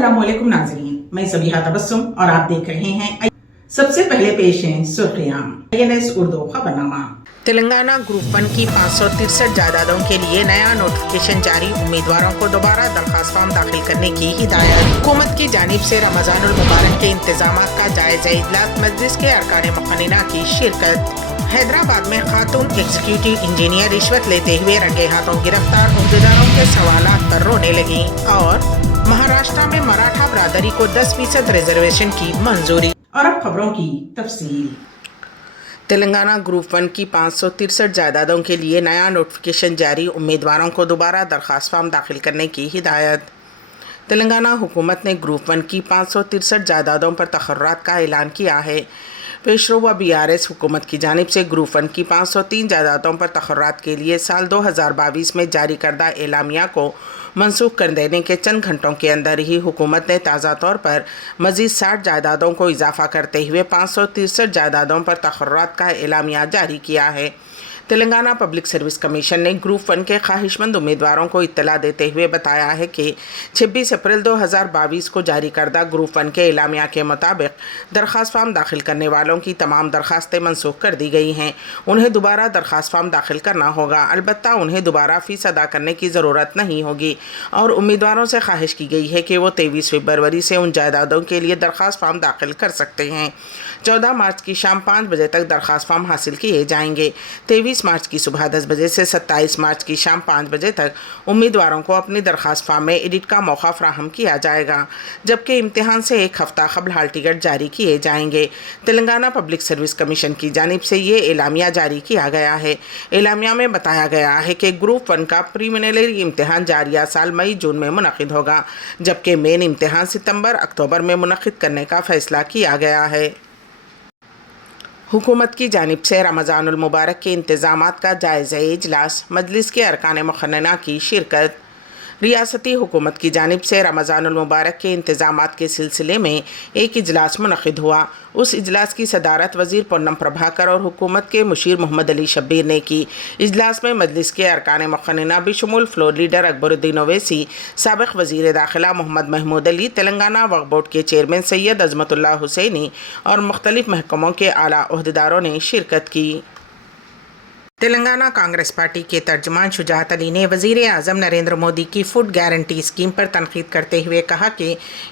अस्सलामुअलैकुम नाज़रीन, मैं ज़बीहा तबस्सुम और आप देख रहे हैं। सबसे पहले पेश हैं सुर्खियां। INS उर्दू खबरनामा। तेलंगाना ग्रुप 1 की 563 जायदादों के लिए नया नोटिफिकेशन जारी, उम्मीदवारों को दोबारा दरखास्त फॉर्म दाखिल करने की हिदायत। हुकूमत की जानिब से रमज़ानुल मुबारक के इंतजाम का जायजा इजलास, मजलिस के अरकान मुक़न्निना की शिरकत। हैदराबाद में खातून एग्जीक्यूटिव इंजीनियर रिश्वत लेते हुए रंगे हाथों गिरफ्तार, अहदेदारों के सवालात पर रोने लगी। और महाराष्ट्र में मराठा बरादरी को 10% रिजर्वेशन की मंजूरी। और अब खबरों की तफसील। तेलंगाना ग्रुप 1 की 563 जायदादों के लिए नया नोटिफिकेशन जारी, उम्मीदवारों को दोबारा दरखास्त फॉर्म दाखिल करने की हिदायत। तेलंगाना हुकूमत ने ग्रुप 1 की 563 जायदादों पर तखर्रात का ऐलान किया है। पेशरोवा BRS हुकूमत की जानिब से ग्रुप 1 की 503 जायदादों पर तखर्रात के लिए साल 2022 में जारी करदा एलामिया को मनसूख कर देने के चंद घंटों के अंदर ही हुकूमत ने ताज़ा तौर पर मज़ीद 60 जायदादों को इजाफा करते हुए 563 जायदादों पर तखर्रात का एलामिया जारी किया है। तेलंगाना पब्लिक सर्विस कमीशन ने ग्रुप 1 के ख्वाहिशमंद उम्मीदवारों को इत्तला देते हुए बताया है कि 26 अप्रैल 2022 को जारी करदा ग्रुप 1 के एलामिया के मुताबिक दरख्वास्त फॉर्म दाखिल करने वालों की तमाम दरख्वास्तें मनसूख कर दी गई हैं। उन्हें दोबारा दरख्वास्त फॉर्म दाखिल करना होगा, अलबत्ता उन्हें दोबारा फ़ीस अदा करने की ज़रूरत नहीं होगी। और उम्मीदवारों से ख्वाहिश की गई है कि वो 23 फरवरी से उन जायदादों के लिए दरख्वास्त फॉर्म दाखिल कर सकते हैं। 14 मार्च की शाम 5 बजे तक दरख्वास्त फॉर्म हासिल किए जाएंगे। 23 मार्च की सुबह 10 बजे से 27 मार्च की शाम 5 बजे तक उम्मीदवारों को अपनी दरख्वास्त फॉर्म में एडिट का मौका फ्राहम किया जाएगा, जबकि इम्तिहान से एक हफ्ता कबल हाल टिकट जारी किए जाएंगे। तेलंगाना पब्लिक सर्विस कमीशन की जानिब से ये एलामिया जारी किया गया है। एलामिया में बताया गया है कि ग्रुप 1 का प्रीलिमिनरी इम्तिहान जारिया साल मई जून में मुनक़िद होगा, जबकि मेन इम्तिहान सितंबर अक्टूबर में मुनक़िद करने का फैसला किया गया है। हुकूमत की जानिब से रमज़ानुल मुबारक के इंतजामात का जायज़ा इजलास, मजलिस के अरकान मुक़न्निना की शिरकत। रियासती हुकूमत की जानिब से रमज़ानुल मुबारक के इंतजामात के सिलसिले में एक इजलास मुनक़िद हुआ। उस इजलास की सदारत वज़ीर पोन्नम प्रभाकर और हुकूमत के मुशीर मोहम्मद अली शब्बीर ने की। इजलास में मजलिस के अरकान मुक़न्निना बिशुमूल फ्लोर लीडर अकबरुद्दीन ओवैसी, साबिक़ वज़ीर दाखिला मोहम्मद महमूद अली, तेलंगाना वक्फ़ बोर्ड के चेयरमैन सैयद अज़मतुल्लाह हुसैनी और मुख्तलिफ़ महकमों के आला ओहदेदारों ने शिरकत की। तेलंगाना कांग्रेस पार्टी के तर्जमान शुजात अली ने वज़ीर आज़म नरेंद्र मोदी की फूड गारंटी स्कीम पर तनक़ीद करते हुए कहा कि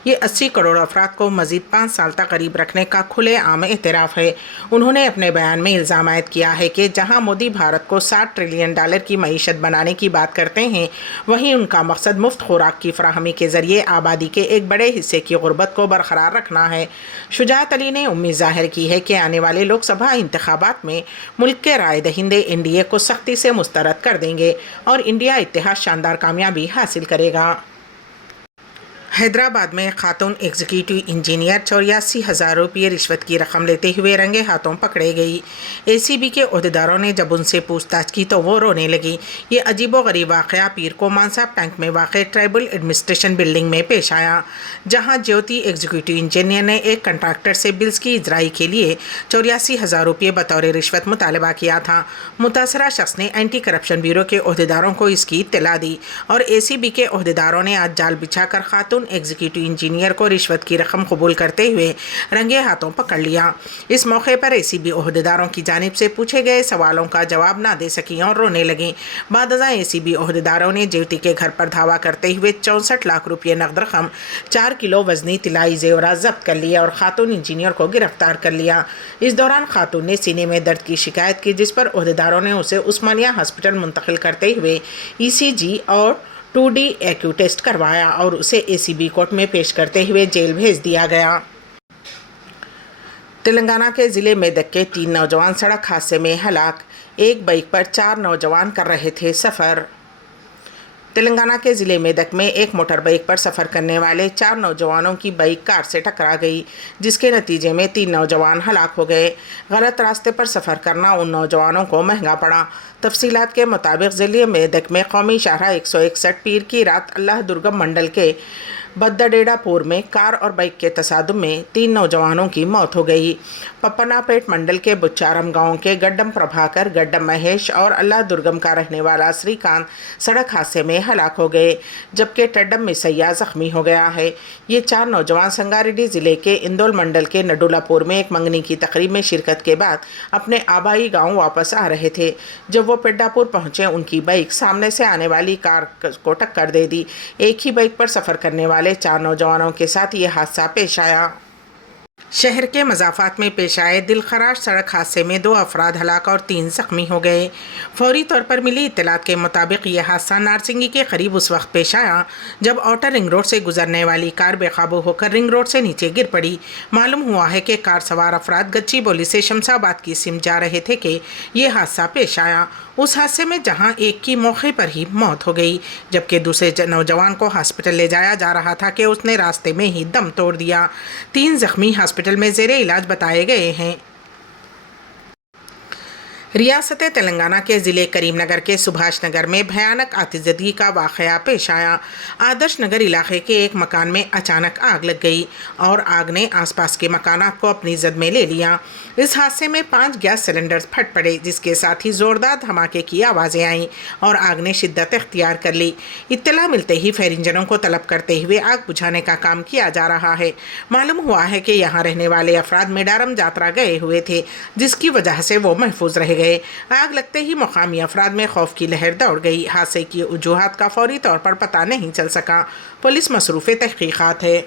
ये 80 करोड़ अफराद को मज़ीद 5 साल तक गरीब रखने का खुले आम एतराफ़ है। उन्होंने अपने बयान में इल्ज़ाम आयद किया है कि जहां मोदी भारत को $60 ट्रिलियन की मईशत बनाने की बात करते हैं, वहीं उनका मकसद मुफ्त खुराक की फराहमी के ज़रिए आबादी के एक बड़े हिस्से की गुर्बत को बरकरार रखना है। शुजात अली ने उम्मीद ज़ाहिर की है कि आने वाले लोकसभा इंतखाबात में मुल्क के राय दहिंदे NDA को सख्ती से मुस्तरद कर देंगे और इंडिया इत्तेहाद शानदार कामयाबी हासिल करेगा। हैदराबाद में खातून एग्जीक्यूटिव इंजीनियर 84,000 रुपये रिश्वत की रकम लेते हुए रंगे हाथों पकड़े गई। ACB के अहदेदारों ने जब उनसे पूछताछ की तो वो रोने लगी। ये अजीबोगरीब वाक़या पीर को मानसाब टैंक में वाक़ ट्राइबल एडमिनिस्ट्रेशन बिल्डिंग में पेश आया, जहां ज्योति एग्जीक्यूटिव इंजीनियर ने एक कंट्रैक्टर से बिल्स की इजराई के लिए 84,000 रुपये बतौर रिश्वत मुतालबा किया था। मुतासरा शख्स ने एंटी करप्शन ब्यूरो के अहदेदारों को इसकी इत्तला दी और ACB के अहदेदारों ने आज जाल बिछाकर खातून एग्जीक्यूटिव इंजीनियर को रिश्वत की रकम कबूल करते हुए रंगे हाथों पकड़ लिया। इस मौके पर ACB अहदेदारों की जानिब से पूछे गए सवालों का जवाब ना दे सकी और रोने लगी। बादज़ा ACB अहदेदारों ने ज्योति के घर पर धावा करते हुए 64 लाख रुपये नकद रकम, 4 किलो वजनी तिलाई जेवरात जब्त कर लिया और खातून इंजीनियर को गिरफ्तार कर लिया। इस दौरान खातून ने सीने में दर्द की शिकायत की, जिस पर अहदेदारों ने उसे उस्मानिया हॉस्पिटल मुंतकिल करते हुए ECG और 2D एक्यू टेस्ट करवाया और उसे ACB कोर्ट में पेश करते हुए जेल भेज दिया गया। तेलंगाना के ज़िले मेदक के 3 नौजवान सड़क हादसे में हलाक, एक बाइक पर 4 नौजवान कर रहे थे सफ़र। तेलंगाना के ज़िले मेदक में एक मोटर बाइक पर सफ़र करने वाले 4 नौजवानों की बाइक कार से टकरा गई, जिसके नतीजे में 3 नौजवान हलाक हो गए। गलत रास्ते पर सफ़र करना उन नौजवानों को महंगा पड़ा। तफसीलात के मुताबिक ज़िले मेदक में कौमी शाहरा 161 पीर की रात अल्लाह दुर्गम मंडल के बद्दाडेड़ापुर में कार और बाइक के तसादुम में 3 नौजवानों की मौत हो गई। पप्पनापेट मंडल के बुच्चारम गांव के गड्डम प्रभाकर, गड्डम महेश और अल्लाह दुर्गम का रहने वाला श्रीकांत सड़क हादसे में हलाक हो गए, जबकि टड्डम में सैया जख्मी हो गया है। ये 4 नौजवान संगारेड्डी जिले के इंदौल मंडल के नडुलापुर में एक मंगनी की तकरीब में शिरकत के बाद अपने आबाई गाँव वापस आ रहे थे। जब वो पेड्डापुर पहुंचे, उनकी बाइक सामने से आने वाली कार को टक्कर दे दी। एक ही बाइक पर सफर करने वाले 4 नौजवानों के साथ ये हादसा पेश आया। शहर के मज़ाफ़ात में पेश आए दिलखराश सड़क हादसे में 2 अफराद हलाक और 3 ज़ख्मी हो गए। फौरी तौर पर मिली इत्तलात के मुताबिक ये हादसा नारसिंगी के करीब उस वक्त पेश आया जब आउटर रिंग रोड से गुजरने वाली कार बेकाबू होकर रिंग रोड से नीचे गिर पड़ी। मालूम हुआ है कि कार सवार अफराद गच्ची बोली से शमशाबाद की सिम जा रहे थे कि ये हादसा पेश आया। उस हादसे में जहां एक की मौके पर ही मौत हो गई, जबकि दूसरे नौजवान को हॉस्पिटल ले जाया जा रहा था कि उसने रास्ते में ही दम तोड़ दिया। 3 ज़ख्मी हॉस्पिटल में ज़ेरे इलाज बताए गए हैं। रियासत तेलंगाना के ज़िले करीमनगर के सुभाष नगर में भयानक आतिशबाजी का वाक़या पेश आया। आदर्श नगर इलाके के एक मकान में अचानक आग लग गई और आग ने आसपास के मकानात को अपनी जद में ले लिया। इस हादसे में 5 गैस सिलेंडर्स फट पड़े, जिसके साथ ही ज़ोरदार धमाके की आवाज़ें आईं और आग ने शिद्दत इख्तियार कर ली। इत्तला मिलते ही फायर इंजनों को तलब करते हुए आग बुझाने का काम किया जा रहा है। मालूम हुआ है कि यहाँ रहने वाले अफराद मेडारम यात्रा गए हुए थे, जिसकी वजह से वो महफूज रह गए। आग लगते ही मुकामी अफराद में खौफ की लहर दौड़ गई। हादसे की वजूहात का फौरी तौर पर पता नहीं चल सका। पुलिस मसरूफ़ तहकीकात है।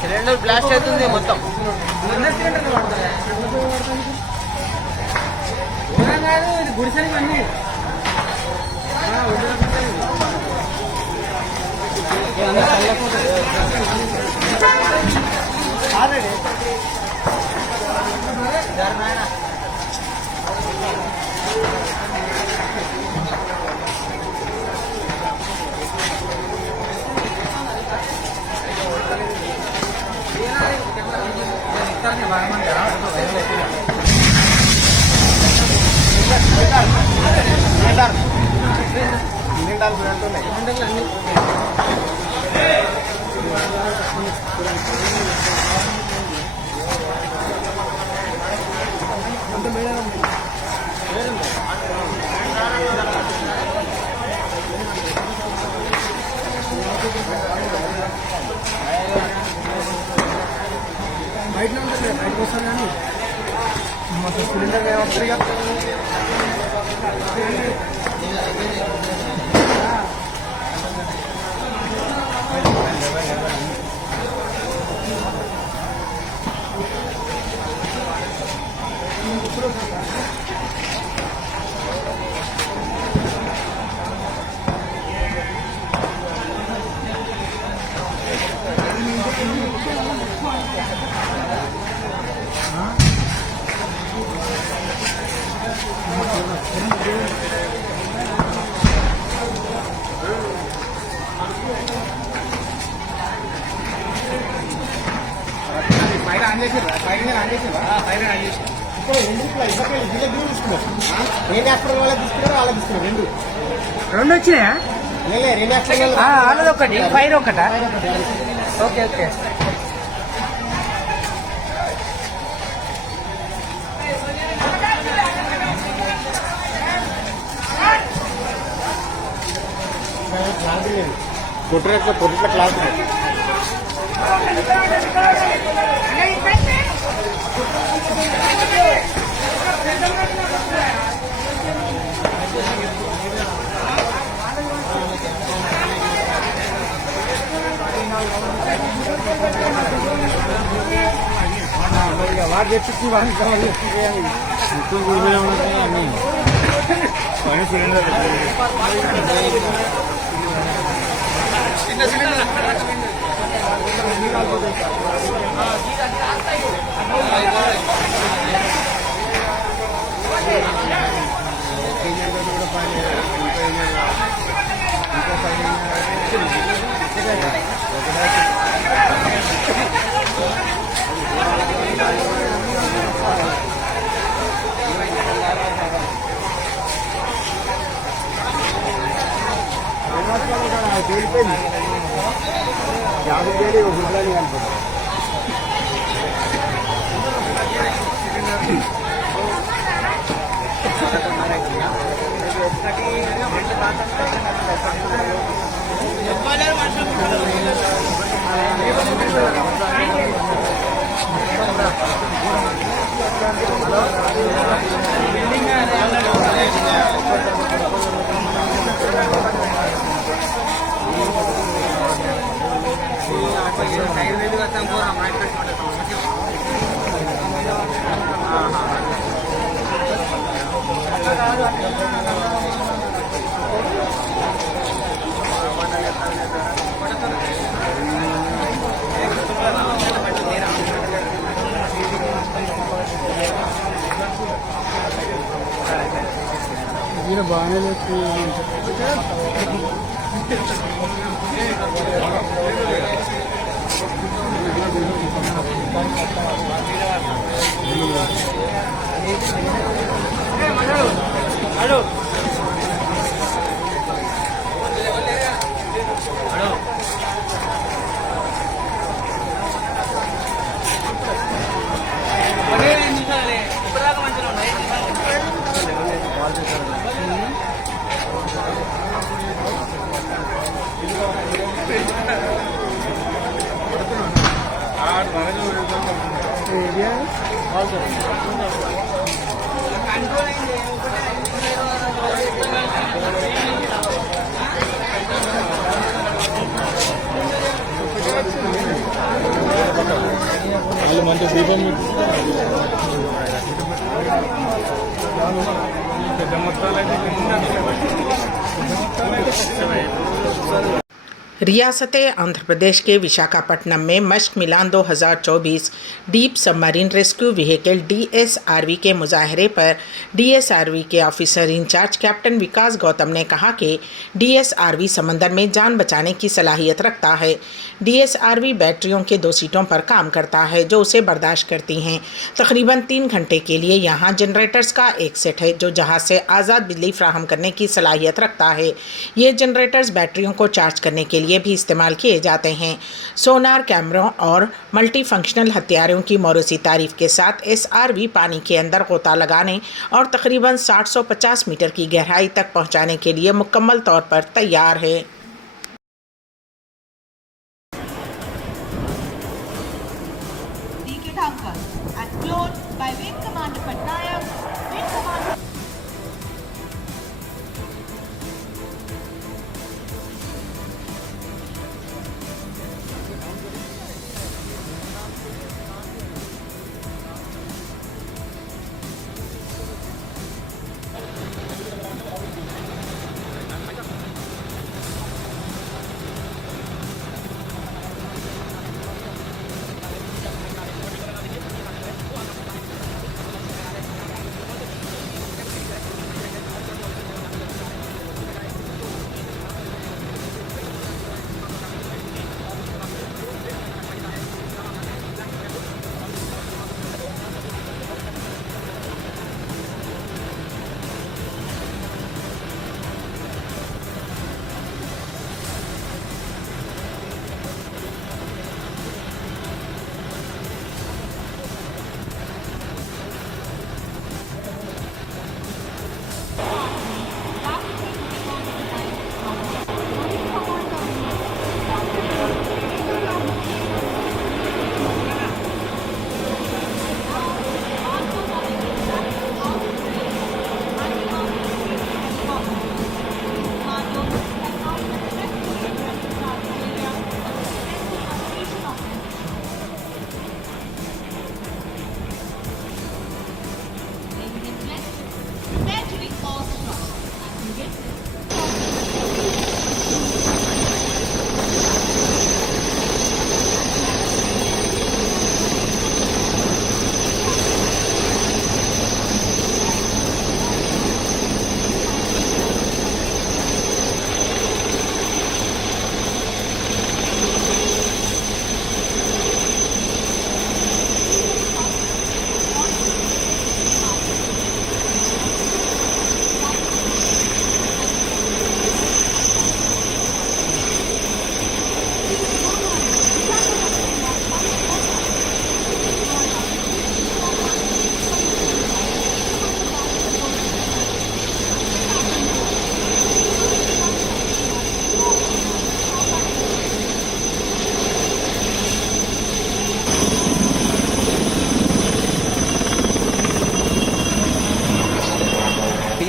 సిలిండర్ బ్లాస్ట్ అవుతుంది మొత్తం. గుడిసెలకి అన్నీ బయటలో ఉంటుంది, బయటకు వస్తాను కానీ మొత్తం సిలిండర్ ఏమొస్తుంది ఇక. ఆన్ చేసిరా? ఫైర్ ఆన్ చేసిరా? ఫైర్ ఆన్ చేసి ఇప్పుడు ఎందుకు ఇవ్వకే వీళ్ళ బిల్ తీసుకున్నారు. రెండు యాక్టర్ వాళ్ళకి తీసుకున్నారు, వాళ్ళకి తీసుకున్నారు. రెండు వచ్చినాయా? లేదు, రెండు యాక్టర్ వాళ్ళది ఒకటి, ఫైర్ ఒకటా? Okay okay. కొట్టినట్లు క్లాస్ వాడు తెప్పించి వాళ్ళు సిలిండర్ తేలిపోయింది 50 వేలు గుడ్లని కనుకుంటా ఈయన బాగానే లేదు వాళ్ళు మంచి దీపం పెద్ద మొత్తాలు रियासत आंध्र प्रदेश के विशाखापट्टनम में मश्क मिलान 2024 deep submarine rescue vehicle DSRV के मुजाहरे पर DSRV के ऑफिसर इंचार्ज कैप्टन विकास गौतम ने कहा कि DSRV समंदर में जान बचाने की सलाहियत रखता है। DSRV बैटरियों के 2 सीटों पर काम करता है जो उसे बर्दाश्त करती हैं। तकरीबन 3 घंटे के लिए यहाँ जनरेटर्स का एक सेट है जो जहाज़ से आज़ाद बिजली फ्राहम करने की सलाहियत रखता है। ये जनरेटर्स बैटरियों को चार्ज करने के लिए भी इस्तेमाल किए जाते हैं। सोनार कैमरों और मल्टी फंक्शनल हथियारों की मौरूसी तारीफ के साथ SRV पानी के अंदर गोता लगाने और तकरीबन 750 मीटर की गहराई तक पहुंचाने के लिए मुकम्मल तौर पर तैयार है।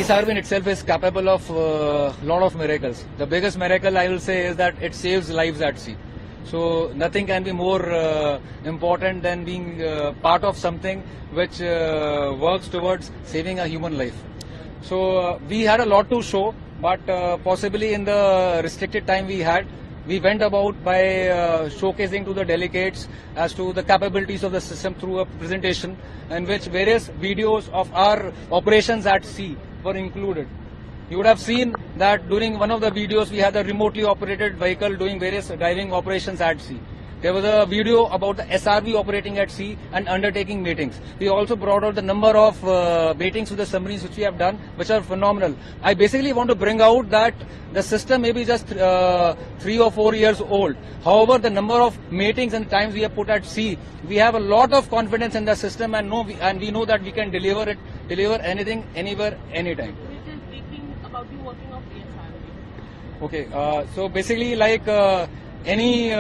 DSRB in itself is capable of lot of miracles. The biggest miracle I will say is that it saves lives at sea. So nothing can be more important than being part of something which works towards saving a human life. So we had a lot to show, but possibly in the restricted time we had, we went about by showcasing to the delegates as to the capabilities of the system through a presentation in which various videos of our operations at sea were included. You would have seen that during one of the videos we had a remotely operated vehicle doing various diving operations at sea. There was a video about the SRV operating at sea and undertaking matings. We also brought out the number of matings with the submarines which we have done, which are phenomenal. I basically want to bring out that the system may be just 3 or 4 years old. However, the number of matings and times we have put at sea, we have a lot of confidence in the system, and we know that we can deliver anything, anywhere, anytime. Which is speaking about you working of DSRB. Okay, so basically like any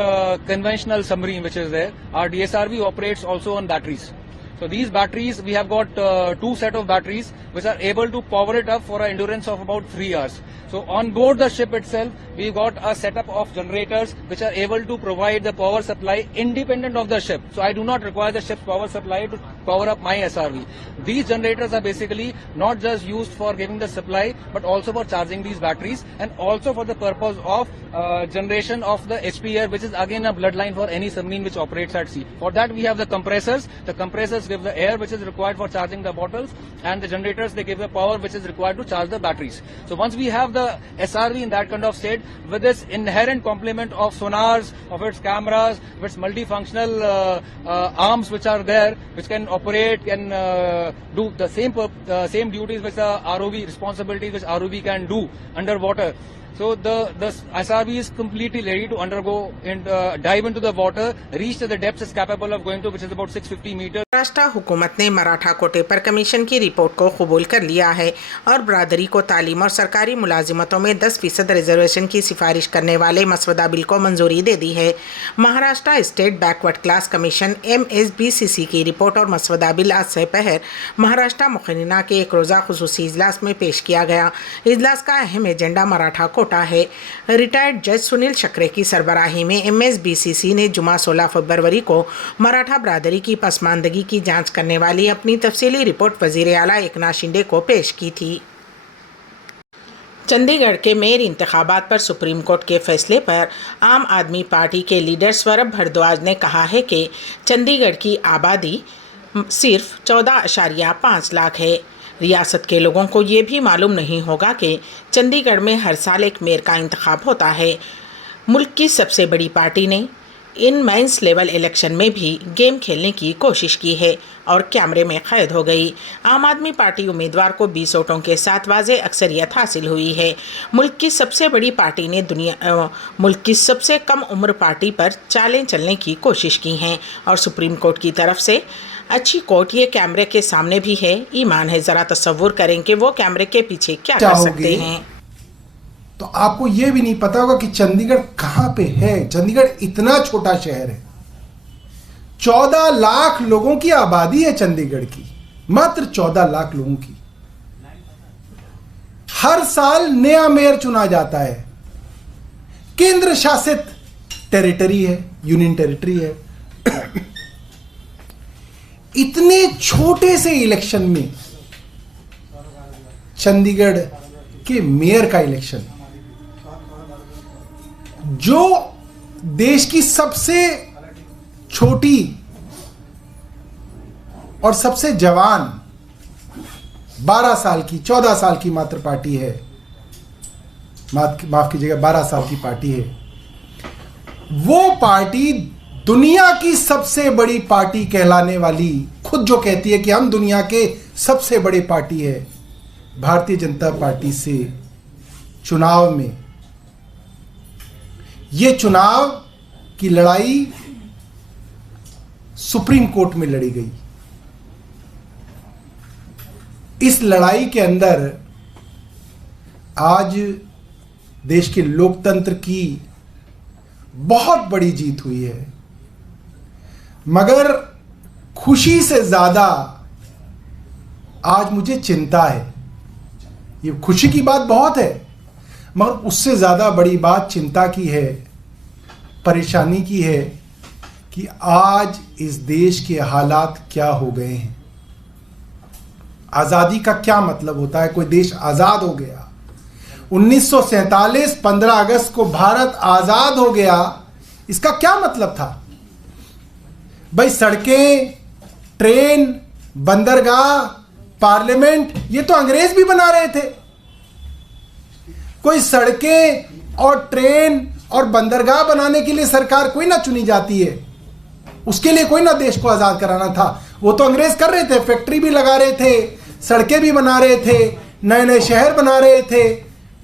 conventional submarine which is there, our DSRB operates also on batteries. So these batteries, we have got 2 set of batteries which are able to power it up for an endurance of about 3 hours. So on board the ship itself, we got a setup of generators which are able to provide the power supply independent of the ship. So I do not require the ship's power supply to power up my SRV. These generators are basically not just used for giving the supply, but also for charging these batteries, and also for the purpose of generation of the HP air, which is again a bloodline for any submarine which operates at sea. For that we have the compressors. The compressors give the air which is required for charging the bottles, and the generators, they give the power which is required to charge the batteries. So once we have the SRV in that kind of state, with this inherent complement of sonars, of its cameras, of its multifunctional arms which are there, which can operate, can do the same duties which the ROV responsibilities which ROV can do underwater. So the SRV is completely ready to undergo and dive into the water, reach to the depths it's capable of going to, which is about 650 meters. Maharashtra हुकूमत ने मराठा कोटे पर commission की report को कबूल कर लिया है और बरादरी को तालीम और सरकारी मुलाजिमतों में 10% रिजर्वेशन की सिफारिश करने वाले मसवदा बिल को मंजूरी दे दी है। Maharashtra state backward class commission MSBCC की रिपोर्ट और मसवदा बिल आज दोपहर महाराष्ट्र मुखनिना के एक रोज़ा खुसूसी इजलास में पेश किया गया। इजलास का अहम एजेंडा मराठा कोटा है। रिटायर्ड जज सुनील शक्रे की सरबराही में MSBCC ने जुमा 16 फरवरी को मराठा बरादरी की पसमानदगी की जांच करने वाली अपनी तफसीली रिपोर्ट वजीर आला एकनाथ शिंदे को पेश की थी। चंडीगढ़ के मेयर इंतखाबात पर सुप्रीम कोर्ट के फैसले पर आम आदमी पार्टी के लीडर सौरभ भारद्वाज ने कहा है कि चंडीगढ़ की आबादी सिर्फ 14.5 लाख है। रियासत के लोगों को ये भी मालूम नहीं होगा कि चंडीगढ़ में हर साल एक मेयर का इंतखाब होता है। मुल्क की सबसे बड़ी पार्टी ने इन मेंस लेवल इलेक्शन में भी गेम खेलने की कोशिश की है और कैमरे में कैद हो गई। आम आदमी पार्टी उम्मीदवार को 20 वोटों के साथ वाज़े अक्सरियत हासिल हुई है। मुल्क की सबसे बड़ी पार्टी ने मुल्क की सबसे कम उम्र पार्टी पर चालें चलने की कोशिश की हैं और सुप्रीम कोर्ट की तरफ से अच्छी कोर्ट ये कैमरे के सामने भी है। ईमान है, ज़रा तसव्वुर करें कि वो कैमरे के पीछे क्या कर सकते हैं। तो आपको ये भी नहीं पता होगा कि चंडीगढ़ कहाँ पे है। चंडीगढ़ इतना छोटा शहर है, 14 लाख लोगों की आबादी है चंडीगढ़ की, मात्र 14 लाख लोगों की। हर साल नया मेयर चुना जाता है। केंद्र शासित टेरिटरी है, यूनियन टेरिटरी है। इतने छोटे से इलेक्शन में चंडीगढ़ के मेयर का इलेक्शन, जो देश की सबसे छोटी और सबसे जवान 12 साल की 14 साल की मात्र पार्टी है, माफ कीजिएगा 12 साल की पार्टी है, वो पार्टी दुनिया की सबसे बड़ी पार्टी कहलाने वाली, खुद जो कहती है कि हम दुनिया के सबसे बड़ी पार्टी है, भारतीय जनता पार्टी से चुनाव में, ये चुनाव की लड़ाई सुप्रीम कोर्ट में लड़ी गई। इस लड़ाई के अंदर आज देश के लोकतंत्र की बहुत बड़ी जीत हुई है, मगर खुशी से ज्यादा आज मुझे चिंता है। ये खुशी की बात बहुत है, मगर उससे ज़्यादा बड़ी बात चिंता की है, परेशानी की है कि आज इस देश के हालात क्या हो गए हैं। आज़ादी का क्या मतलब होता है? कोई देश आज़ाद हो गया, 1947 15 अगस्त को भारत आज़ाद हो गया, इसका क्या मतलब था? भाई सड़कें, ट्रेन, बंदरगाह, पार्लियामेंट, ये तो अंग्रेज भी बना रहे थे। कोई सड़कें और ट्रेन और बंदरगाह बनाने के लिए सरकार कोई ना चुनी जाती है, उसके लिए कोई ना देश को आज़ाद कराना था, वो तो अंग्रेज कर रहे थे। फैक्ट्री भी लगा रहे थे, सड़कें भी बना रहे थे, नए नए शहर बना रहे थे,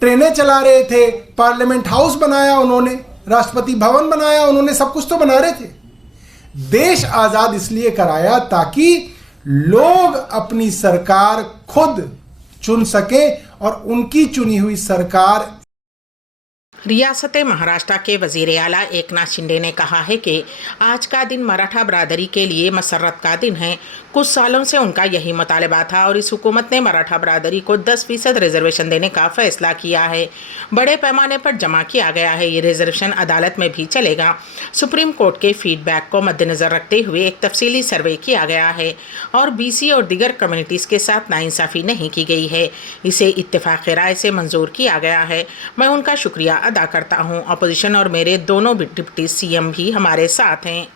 ट्रेनें चला रहे थे, पार्लियामेंट हाउस बनाया उन्होंने, राष्ट्रपति भवन बनाया उन्होंने, सब कुछ तो बना रहे थे। देश आज़ाद इसलिए कराया ताकि लोग अपनी सरकार खुद चुन सकें और उनकी चुनी हुई सरकार। रियासत महाराष्ट्र के वजीर आला एकनाथ शिंदे ने कहा है कि आज का दिन मराठा बरादरी के लिए मसरत का दिन है। कुछ सालों से उनका यही मुतालबा था और इस हुकूमत ने मराठा बरादरी को 10% रिजर्वेशन देने का फैसला किया है। बड़े पैमाने पर जमा किया गया है। ये रिजर्वेशन अदालत में भी चलेगा। सुप्रीम कोर्ट के फीडबैक को मद्देनज़र रखते हुए एक तफसीली सर्वे किया गया है और BC और दीगर कम्युनिटीज़ के साथ नाइंसाफ़ी नहीं की गई है। इसे इत्तेफाक राय से मंजूर किया गया है। मैं उनका शुक्रिया अदा करता हूं। अपोजिशन और मेरे दोनों डिप्टी CM भी हमारे साथ हैं।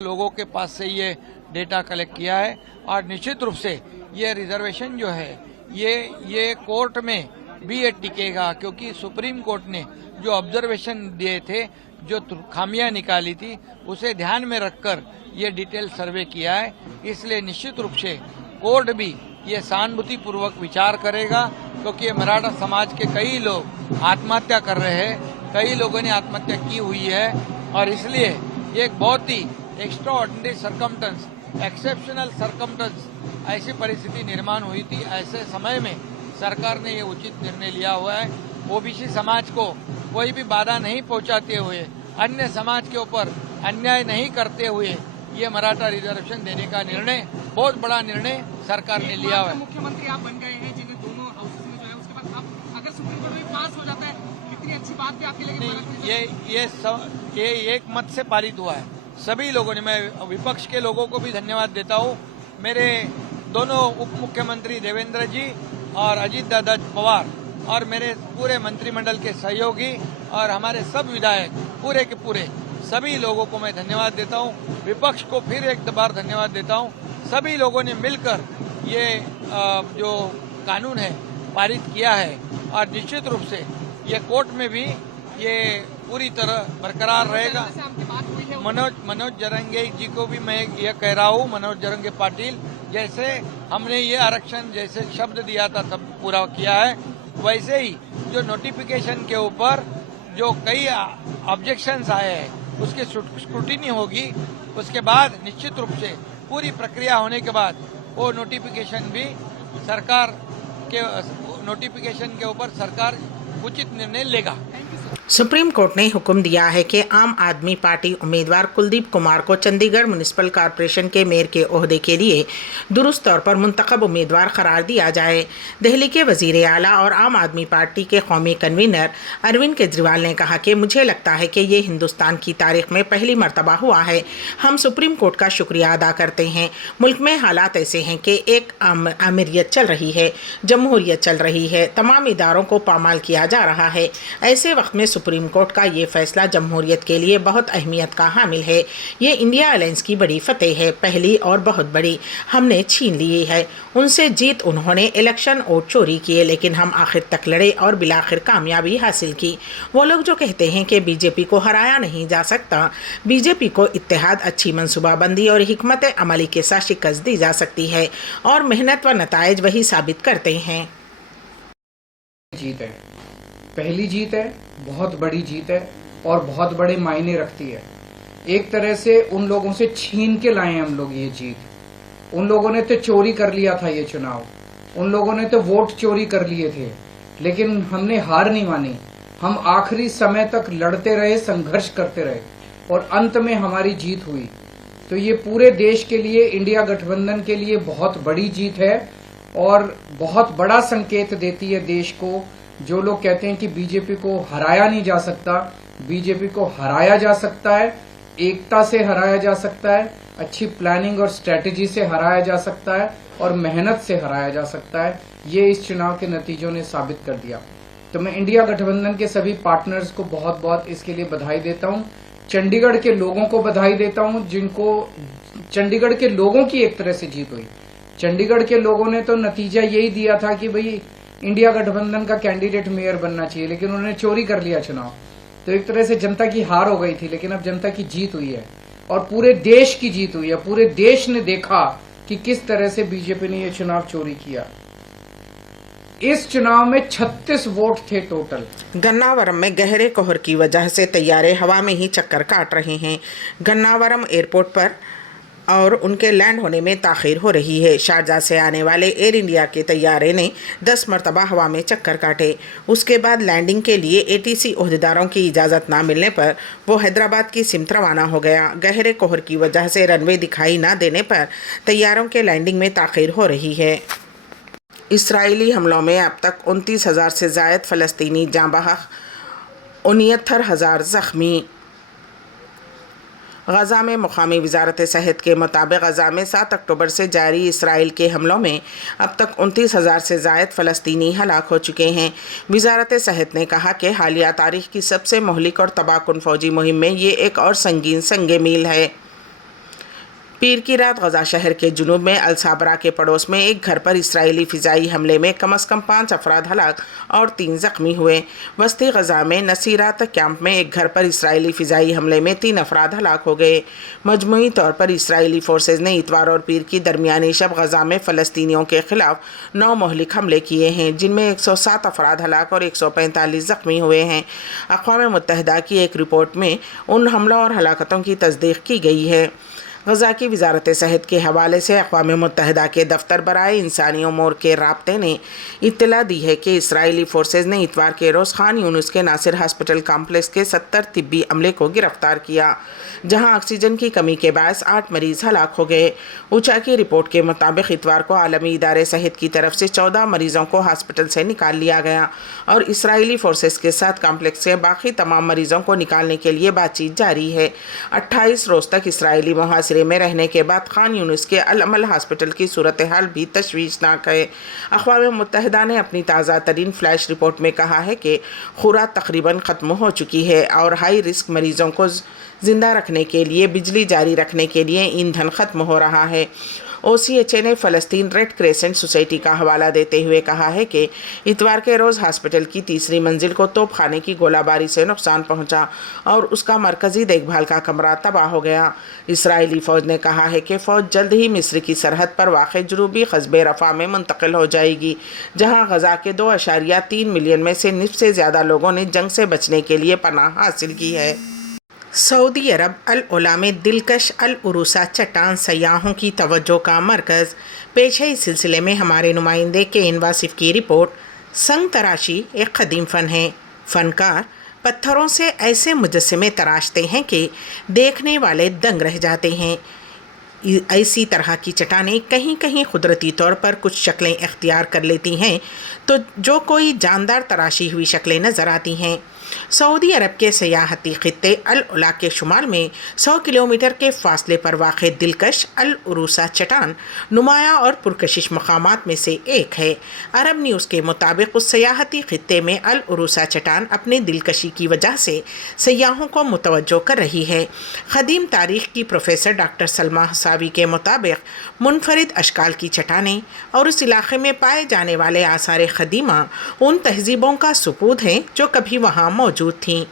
लोगों के पास से ये डेटा कलेक्ट किया है और निश्चित रूप से ये रिजर्वेशन जो है ये कोर्ट में भी ये टिकेगा, क्योंकि सुप्रीम कोर्ट ने जो ऑब्जर्वेशन दिए थे, जो खामियां निकाली थी, उसे ध्यान में रखकर ये डिटेल सर्वे किया है। इसलिए निश्चित रूप से कोर्ट भी ये सहानुभूति पूर्वक विचार करेगा, क्योंकि ये मराठा समाज के कई लोग आत्महत्या कर रहे हैं, कई लोगों ने आत्महत्या की हुई है और इसलिए ये एक बहुत ही extraordinary circumstance, exceptional circumstance, ऐसी परिस्थिति निर्माण हुई थी। ऐसे समय में सरकार ने ये उचित निर्णय लिया हुआ है। OBC समाज को कोई भी बाधा नहीं पहुंचाते हुए, अन्य समाज के ऊपर अन्याय नहीं करते हुए ये मराठा रिजर्वेशन देने का निर्णय, बहुत बड़ा निर्णय सरकार ने लिया हुआ है। मुख्यमंत्री आप बन गए हैं, जिन्हें दोनों हाउसेस में जो है, उसके बाद आप अगर सुप्रीम कोर्ट में पास हो जाता है, कितनी अच्छी बात भी आपके लिए। नहीं, ये एक मत से पारित हुआ है। सभी लोगों ने, मैं विपक्ष के लोगों को भी धन्यवाद देता हूँ। मेरे दोनों उप मुख्यमंत्री देवेंद्र जी और अजीत दादा पवार और मेरे पूरे मंत्रिमंडल के सहयोगी और हमारे सब विधायक पूरे के पूरे सभी लोगों को मैं धन्यवाद देता हूँ। विपक्ष को फिर एक बार धन्यवाद देता हूँ। सभी लोगों ने मिलकर ये जो कानून है पारित किया है और निश्चित रूप से ये कोर्ट में भी ये पूरी तरह बरकरार रहेगा। मनोज जरंगे जी को भी मैं ये कह रहा हूँ, मनोज जरंगे पाटिल, जैसे हमने ये आरक्षण जैसे शब्द दिया था तब पूरा किया है, वैसे ही जो नोटिफिकेशन के ऊपर जो कई ऑब्जेक्शंस आए हैं उसकी स्क्रूटिनी होगी। उसके बाद निश्चित रूप से पूरी प्रक्रिया होने के बाद वो नोटिफिकेशन भी सरकार के नोटिफिकेशन के ऊपर सरकार उचित निर्णय लेगा। सुप्रीम कोर्ट ने हुक्म दिया है कि आम आदमी पार्टी उम्मीदवार कुलदीप कुमार को चंडीगढ़ म्युनिसिपल कॉरपोरेशन के मेयर के ओहदे के लिए दुरुस्त तौर पर मुंतखब उम्मीदवार करार दिया जाए। दिल्ली के वजीर आला और आम आदमी पार्टी के कौमी कन्वीनर अरविंद केजरीवाल ने कहा कि मुझे लगता है कि ये हिंदुस्तान की तारीख में पहली मरतबा हुआ है। हम सुप्रीम कोर्ट का शुक्रिया अदा करते हैं। मुल्क में हालात ऐसे हैं कि एक अमीरियत चल रही है, जमहूरियत चल रही है, तमाम इदारों को पामाल किया जा रहा है। ऐसे वक्त में सुप्रीम कोर्ट का ये फैसला जमहूरियत के लिए बहुत अहमियत का हामिल है। ये इंडिया अलायंस की बड़ी फतेह है, पहली और बहुत बड़ी। हमने छीन ली है उनसे जीत। उन्होंने इलेक्शन वोट चोरी किए, लेकिन हम आखिर तक लड़े और बिलाखिर कामयाबी हासिल की। वो लोग जो कहते हैं कि बीजेपी को हराया नहीं जा सकता, बीजेपी को इत्तेहाद, अच्छी मनसूबाबंदी और हिकमत अमली के साथ शिकस्त दी जा सकती है और मेहनत व नताइज वही साबित करते हैं। जीत है, पहली जीत है, बहुत बड़ी जीत है और बहुत बड़े मायने रखती है। एक तरह से उन लोगों से छीन के लाए हम लोग ये जीत। उन लोगों ने तो चोरी कर लिया था ये चुनाव, उन लोगों ने तो वोट चोरी कर लिए थे, लेकिन हमने हार नहीं मानी। हम आखिरी समय तक लड़ते रहे, संघर्ष करते रहे और अंत में हमारी जीत हुई। तो ये पूरे देश के लिए, इंडिया गठबंधन के लिए बहुत बड़ी जीत है اور بہت بڑا سنکیت دیتی ہے دیش کو. جو لوگ کہتے ہیں کہ بی جے پی کو ہرایا نہیں جا سکتا، بی جے پی کو ہرایا جا سکتا ہے، ایکتا سے ہرایا جا سکتا ہے، اچھی پلاننگ اور اسٹریٹجی سے ہرایا جا سکتا ہے اور محنت سے ہرایا جا سکتا ہے. یہ اس چناؤ کے نتیجوں نے ثابت کر دیا. تو میں انڈیا گٹھ بندھن کے سبھی پارٹنرز کو بہت بہت اس کے لیے بدھائی دیتا ہوں. چنڈی گڑھ کے لوگوں کو بدھائی دیتا ہوں جن کو چنڈی گڑھ کے لوگوں کی ایک طرح سے جیت ہوئی. چنڈی گڑھ کے لوگوں نے تو نتیجہ یہی دیا تھا کہ بھئی انڈیا گٹھ بندھن کا کینڈیڈیٹ میئر بننا چاہیے، لیکن انہوں نے چوری کر لیا چناؤ. تو ایک طرح سے جنتا کی ہار ہو گئی تھی، لیکن اب جنتا کی جیت ہوئی ہے اور پورے دیش کی جیت ہوئی ہے. پورے دیش نے دیکھا کہ کس طرح سے بی جے پی نے یہ چناؤ چوری کیا. اس چناؤ میں 36 ووٹ تھے ٹوٹل. گناورم میں گہرے کوہر کی وجہ سے طیارے ہوا میں ہی چکر کاٹ رہے ہیں. گناورم ایئرپورٹ پر اور ان کے لینڈ ہونے میں تاخیر ہو رہی ہے. شارجہ سے آنے والے ایئر انڈیا کے طیارے نے 10 مرتبہ ہوا میں چکر کاٹے. اس کے بعد لینڈنگ کے لیے ATC عہدیداروں کی اجازت نہ ملنے پر وہ حیدرآباد کی سمت روانہ ہو گیا. گہرے کوہر کی وجہ سے رن وے دکھائی نہ دینے پر طیاروں کے لینڈنگ میں تاخیر ہو رہی ہے. اسرائیلی حملوں میں اب تک 29,000 سے زائد فلسطینی جاں بحق، 69,000 زخمی. غزہ میں مقامی وزارت صحت کے مطابق غزہ میں 7 اکتوبر سے جاری اسرائیل کے حملوں میں اب تک 29,000 سے زائد فلسطینی ہلاک ہو چکے ہیں. وزارت صحت نے کہا کہ حالیہ تاریخ کی سب سے مہلک اور تباہ کن فوجی مہم میں یہ ایک اور سنگین سنگ میل ہے. پیر کی رات غزہ شہر کے جنوب میں الصابرہ کے پڑوس میں ایک گھر پر اسرائیلی فضائی حملے میں کم از کم 5 افراد ہلاک اور 3 زخمی ہوئے. وسطی غزہ میں نصیرات کیمپ میں ایک گھر پر اسرائیلی فضائی حملے میں 3 افراد ہلاک ہو گئے. مجموعی طور پر اسرائیلی فورسز نے اتوار اور پیر کی درمیانی شب غزہ میں فلسطینیوں کے خلاف 9 مہلک حملے کیے ہیں، جن میں 107 افراد ہلاک اور 145 زخمی ہوئے ہیں. اقوام متحدہ کی ایک رپورٹ میں ان حملوں اور ہلاکتوں کی تصدیق کی گئی ہے. غزہ کی وزارت صحت کے حوالے سے اقوام متحدہ کے دفتر برائے انسانی امور کے رابطے نے اطلاع دی ہے کہ اسرائیلی فورسز نے اتوار کے روز خان یونس کے ناصر ہاسپٹل کمپلیکس کے 70 طبی عملے کو گرفتار کیا، جہاں آکسیجن کی کمی کے باعث 8 مریض ہلاک ہو گئے. اوچا کی رپورٹ کے مطابق اتوار کو عالمی ادارے صحت کی طرف سے 14 مریضوں کو ہاسپٹل سے نکال لیا گیا اور اسرائیلی فورسز کے ساتھ کمپلیکس سے باقی تمام مریضوں کو نکالنے کے لیے بات چیت جاری ہے. 28 روز تک اسرائیلی محاصرے میں رہنے کے بعد خان یونس کے العمل ہاسپٹل کی صورتحال بھی تشویشناک ہے. اقوام متحدہ نے اپنی تازہ ترین فلیش رپورٹ میں کہا ہے کہ خوراک تقریباً ختم ہو چکی ہے اور ہائی رسک مریضوں کو زندہ رکھنے کے لیے بجلی جاری رکھنے کے لیے ایندھن ختم ہو رہا ہے. OCHA نے فلسطین ریڈ کریسنٹ سوسائٹی کا حوالہ دیتے ہوئے کہا ہے کہ اتوار کے روز ہاسپٹل کی 3ری منزل کو توپ خانے کی گولہ باری سے نقصان پہنچا اور اس کا مرکزی دیکھ بھال کا کمرہ تباہ ہو گیا. اسرائیلی فوج نے کہا ہے کہ فوج جلد ہی مصر کی سرحد پر واقع جنوبی قصبے رفح میں منتقل ہو جائے گی، جہاں غزہ کے 2.3 ملین میں سے نصف سے زیادہ لوگوں نے جنگ سے بچنے کے لیے پناہ حاصل کی ہے. سعودی عرب العلا میں دلکش العروسہ چٹان سیاحوں کی توجہ کا مرکز. پیش ہے اس سلسلے میں ہمارے نمائندے KN واصف کی رپورٹ. سنگ تراشی ایک قدیم فن ہے. فنکار پتھروں سے ایسے مجسمے تراشتے ہیں کہ دیکھنے والے دنگ رہ جاتے ہیں. ایسی طرح کی چٹانیں کہیں کہیں قدرتی طور پر کچھ شکلیں اختیار کر لیتی ہیں تو جو کوئی جاندار تراشی ہوئی شکلیں نظر آتی ہیں. سعودی عرب کے سیاحتی خطے العلا کے شمال میں 100 کلومیٹر کے فاصلے پر واقع دلکش العروسہ چٹان نمایاں اور پرکشش مقامات میں سے ایک ہے. عرب نیوز کے مطابق اس سیاحتی خطے میں العروسہ چٹان اپنی دلکشی کی وجہ سے سیاحوں کو متوجہ کر رہی ہے. قدیم تاریخ کی پروفیسر ڈاکٹر سلمہ حساوی کے مطابق منفرد اشکال کی چٹانیں اور اس علاقے میں پائے جانے والے آثار قدیمہ ان تہذیبوں کا ثبوت ہیں جو کبھی وہاں موجود تھیں.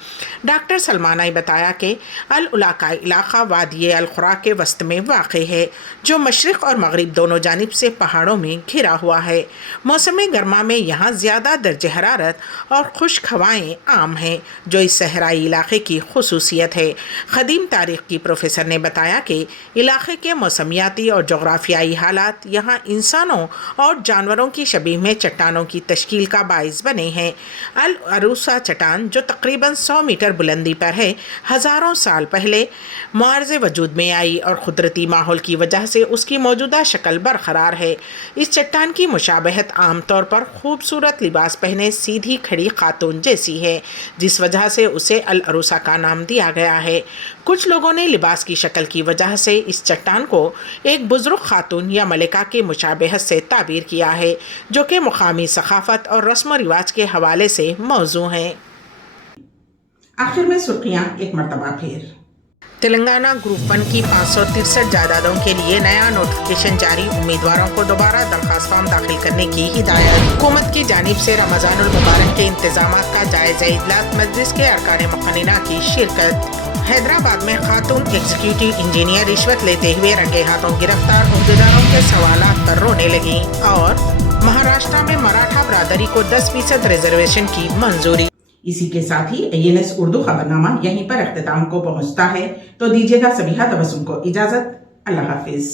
ڈاکٹر سلمہ نے بتایا کہ العلا کا علاقہ وادی القرا کے وسط میں واقع ہے جو مشرق اور مغرب دونوں جانب سے پہاڑوں میں گھرا ہوا ہے. موسم گرما میں یہاں زیادہ درجہ حرارت اور خشک ہوائیں عام ہیں جو اس صحرائی علاقے کی خصوصیت ہے. قدیم تاریخ کی پروفیسر نے بتایا کہ علاقے کے موسمیاتی اور جغرافیائی حالات یہاں انسانوں اور جانوروں کی شبیہ میں چٹانوں کی تشکیل کا باعث بنے ہیں. العروسہ چٹان جو तकरीबन 100 मीटर बुलंदी पर है, हज़ारों साल पहले मुआर्ज़े वजूद में आई और क़ुदरती माहौल की वजह से उसकी मौजूदा शक्ल बरकरार है। इस चट्टान की मुशाबहत आम तौर पर खूबसूरत लिबास पहने सीधी खड़ी खातून जैसी है, जिस वजह से उसे अल अरूसा का नाम दिया गया है। कुछ लोगों ने लिबास की शक्ल की वजह से इस चट्टान को एक बुजुर्ग खातून या मलिका के मुशाबहत से ताबीर किया है, जो कि मुकामी सकाफत और रस्म रिवाज के हवाले से मौजू हैं। आखिर में सुर्खियां एक मरतबा फिर। तेलंगाना ग्रुप 1 की 563 जायदादों के लिए नया नोटिफिकेशन जारी, उम्मीदवारों को दोबारा दरखास्त फॉर्म दाखिल करने की हिदायत। हुकूमत की जानिब से रमजानुल मुबारक के इंतजामात का जायजा इजलास, मजलिस के अरकान मुक़न्निना की शिरकत। हैदराबाद में खातून एग्जीक्यूटिव इंजीनियर रिश्वत लेते हुए रंगे हाथों गिरफ्तार, अहदेदारों के सवालात पर रोने लगी। और महाराष्ट्र में मराठा बरादरी को 10% रिजर्वेशन की मंजूरी। इसी के साथ ही ANS उर्दू खबरनामा यहीं पर अख्तिताम को पहुंचता है। तो दीजिएगा सभी तबस्सुम को इजाजत। अल्लाह हाफिज।